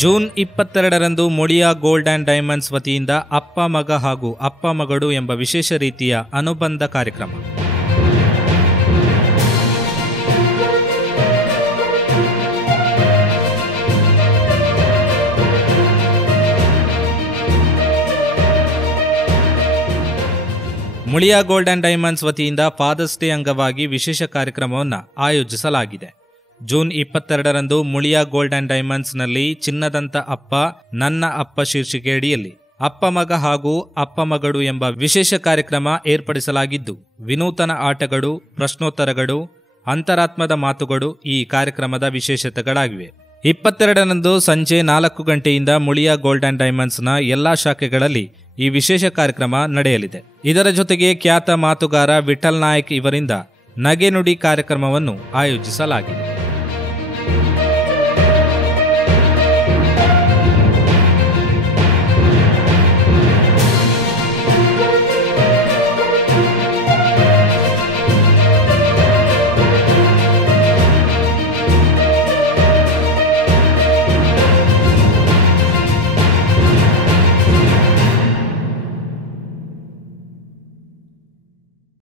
June 22ರಂದು Muliya gold and diamonds ವತಿಯಿಂದ ಅಪ್ಪ ಮಗ ಹಾಗೂ ಅಪ್ಪ ಮಗಳು ಎಂಬ ವಿಶೇಷ ರೀತಿಯ ಅನುಬಂಧ ಕಾರ್ಯಕ್ರಮ. ಮುಳಿಯಾ ಗೋಲ್ಡ್ ಆ್ಯಂಡ್ ಡೈಮಂಡ್ಸ್ ವತಿಯಿಂದ ಫಾದರ್ಸ್ ಡೇ ಅಂಗವಾಗಿ ವಿಶೇಷ ಕಾರ್ಯಕ್ರಮವನ್ನು ಆಯೋಜಿಸಲಾಗಿದೆ. ಜೂನ್ 22ರಂದು ಮುಳಿಯಾ ಗೋಲ್ಡ್ ಆ್ಯಂಡ್ ಡೈಮಂಡ್ಸ್ನಲ್ಲಿ ಚಿನ್ನದಂತ ಅಪ್ಪ ನನ್ನ ಅಪ್ಪ ಶೀರ್ಷಿಕೆ ಅಡಿಯಲ್ಲಿ ಅಪ್ಪ ಮಗ ಹಾಗೂ ಅಪ್ಪ ಮಗಳು ಎಂಬ ವಿಶೇಷ ಕಾರ್ಯಕ್ರಮ ಏರ್ಪಡಿಸಲಾಗಿದ್ದು, ವಿನೂತನ ಆಟಗಳು, ಪ್ರಶ್ನೋತ್ತರಗಳು, ಅಂತರಾತ್ಮದ ಮಾತುಗಳು ಈ ಕಾರ್ಯಕ್ರಮದ ವಿಶೇಷತೆಗಳಾಗಿವೆ. 22ರಂದು ಸಂಜೆ 4 ಗಂಟೆಯಿಂದ ಮುಳಿಯಾ ಗೋಲ್ಡ್ ಆ್ಯಂಡ್ ಡೈಮಂಡ್ಸ್ನ ಎಲ್ಲಾ ಶಾಖೆಗಳಲ್ಲಿ ಈ ವಿಶೇಷ ಕಾರ್ಯಕ್ರಮ ನಡೆಯಲಿದೆ. ಇದರ ಜೊತೆಗೆ ಖ್ಯಾತ ಮಾತುಗಾರ ವಿಠಲ್ ನಾಯಕ್ ಇವರಿಂದ ನಗೆ ನುಡಿ ಕಾರ್ಯಕ್ರಮವನ್ನು ಆಯೋಜಿಸಲಾಗಿದೆ.